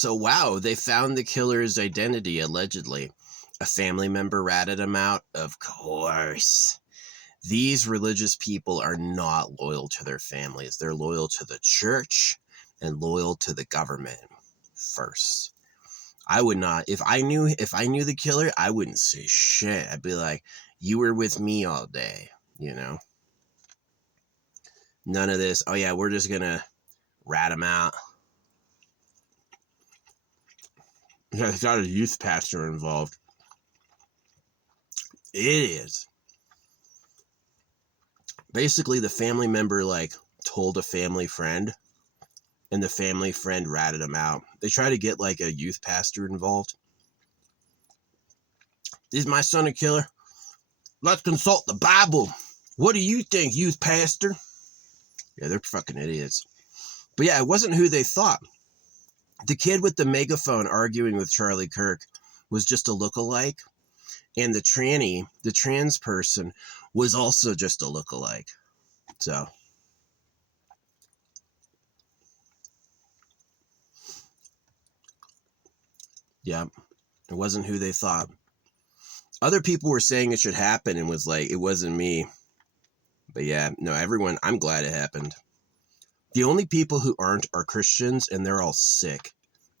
So, wow, they found the killer's identity, allegedly. A family member ratted him out? Of course. These religious people are not loyal to their families. They're loyal to the church and loyal to the government first. I would not, if I knew the killer, I wouldn't say shit. I'd be like, you were with me all day, you know? None of this, oh yeah, we're just gonna rat him out. Yeah, it's got a youth pastor involved. It is. Basically, the family member, like, told a family friend, and the family friend ratted him out. They try to get, like, a youth pastor involved. Is my son a killer? Let's consult the Bible. What do you think, youth pastor? Yeah, they're fucking idiots. But yeah, it wasn't who they thought. The kid with the megaphone arguing with Charlie Kirk was just a lookalike. And the trans person, was also just a lookalike. So, yeah, it wasn't who they thought. Other people were saying it should happen and was like, it wasn't me. But yeah, no, everyone, I'm glad it happened. The only people who aren't are Christians, and they're all sick.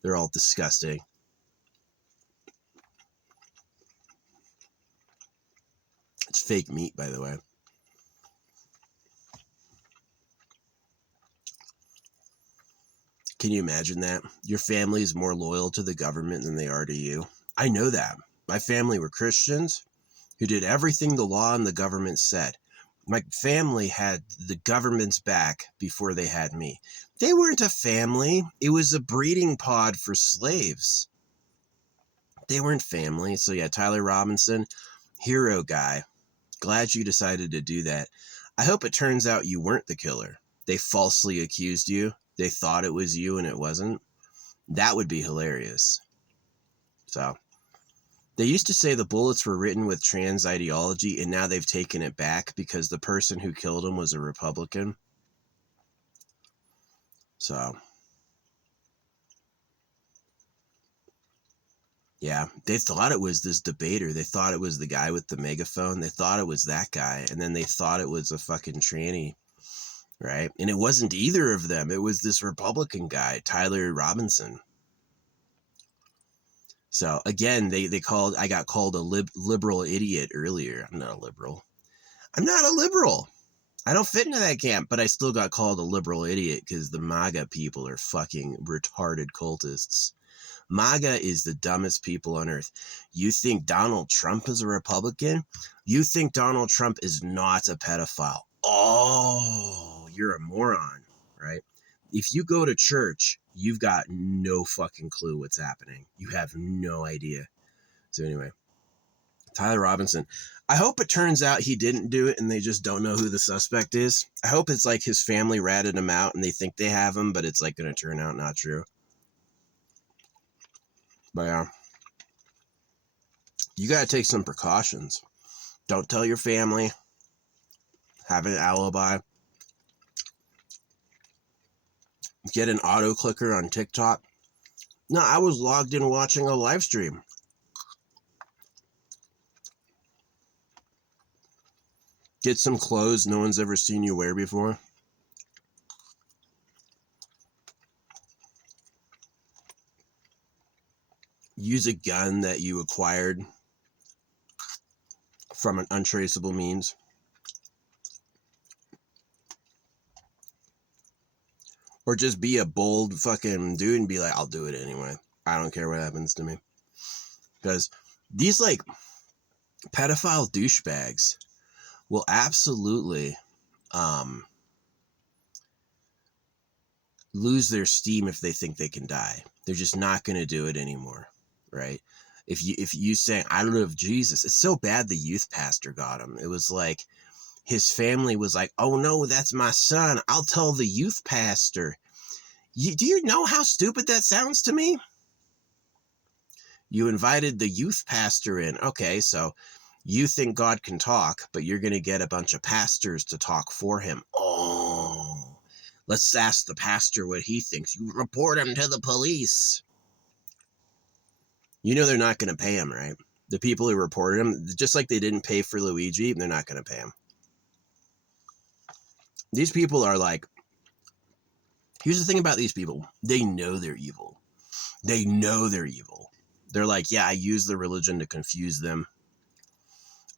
They're all disgusting. It's fake meat, by the way. Can you imagine that? Your family is more loyal to the government than they are to you. I know that. My family were Christians who did everything the law and the government said. My family had the government's back before they had me. They weren't a family. It was a breeding pod for slaves. They weren't family. So yeah, Tyler Robinson, hero guy. Glad you decided to do that. I hope it turns out you weren't the killer. They falsely accused you. They thought it was you and it wasn't. That would be hilarious. So, they used to say the bullets were written with trans ideology, and now they've taken it back because the person who killed him was a Republican. So, yeah, they thought it was this debater. They thought it was the guy with the megaphone. They thought it was that guy, and then they thought it was a fucking tranny, right? And it wasn't either of them. It was this Republican guy, Tyler Robinson. So again, I got called a liberal idiot earlier. I'm not a liberal. I don't fit into that camp, but I still got called a liberal idiot because the MAGA people are fucking retarded cultists. MAGA is the dumbest people on earth. You think Donald Trump is a Republican? You think Donald Trump is not a pedophile? Oh, you're a moron, right? If you go to church, you've got no fucking clue what's happening. You have no idea. So anyway, Tyler Robinson. I hope it turns out he didn't do it and they just don't know who the suspect is. I hope it's like his family ratted him out and they think they have him, but it's like going to turn out not true. But yeah, you got to take some precautions. Don't tell your family. Have an alibi. Get an auto clicker on TikTok. No, I was logged in watching a live stream. Get some clothes no one's ever seen you wear before. Use a gun that you acquired from an untraceable means. Or just be a bold fucking dude and be like, I'll do it anyway. I don't care what happens to me. Because these like pedophile douchebags will absolutely lose their steam if they think they can die. They're just not going to do it anymore, right? If you say, I love Jesus, it's so bad the youth pastor got him. It was like his family was like, oh no, that's my son. I'll tell the youth pastor. Do you know how stupid that sounds to me? You invited the youth pastor in. Okay, so you think God can talk, but you're going to get a bunch of pastors to talk for him. Oh, let's ask the pastor what he thinks. You report him to the police. You know they're not going to pay him, right? The people who reported him, just like they didn't pay for Luigi, they're not going to pay him. These people are like, here's the thing about these people. They know they're evil. They know they're evil. They're like, yeah, I use the religion to confuse them.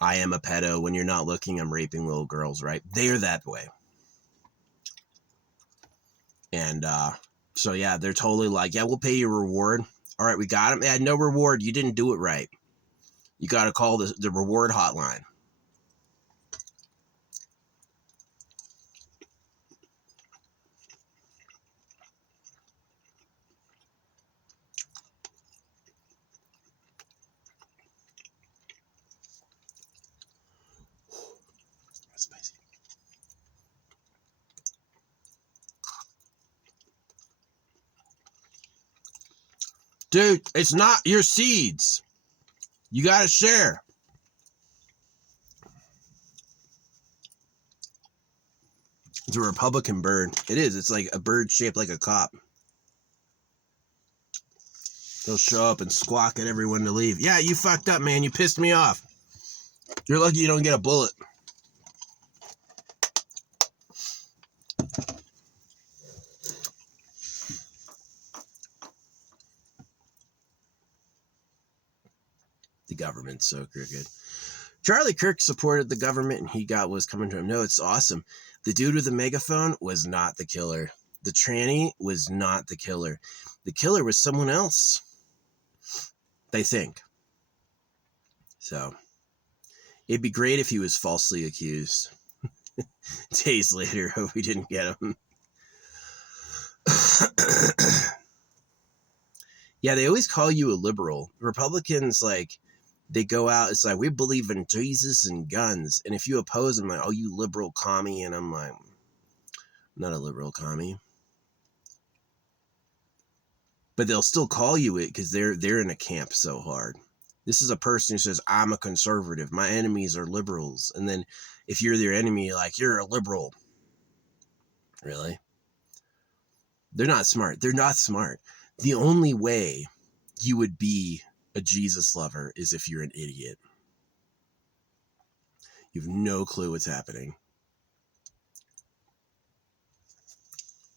I am a pedo. When you're not looking, I'm raping little girls, right? They're that way. And so, yeah, they're totally like, yeah, we'll pay you a reward. All right, we got him. Yeah, no reward. You didn't do it right. You got to call the reward hotline. That's spicy. Dude, it's not your seeds. You got to share. It's a Republican bird. It is. It's like a bird shaped like a cop. He'll show up and squawk at everyone to leave. Yeah, you fucked up, man. You pissed me off. You're lucky you don't get a bullet. The government's so crooked. Charlie Kirk supported the government and he got what was coming to him. No, it's awesome. The dude with the megaphone was not the killer. The tranny was not the killer. The killer was someone else. They think. So, it'd be great if he was falsely accused. Days later, hope we didn't get him. Yeah, they always call you a liberal. Republicans, like, they go out, it's like, we believe in Jesus and guns. And if you oppose them, like, oh, you liberal commie. And I'm like, I'm not a liberal commie. But they'll still call you it because they're in a camp so hard. This is a person who says, I'm a conservative. My enemies are liberals. And then if you're their enemy, you're like, you're a liberal. Really? They're not smart. They're not smart. The only way you would be a Jesus lover is if you're an idiot. You have no clue what's happening.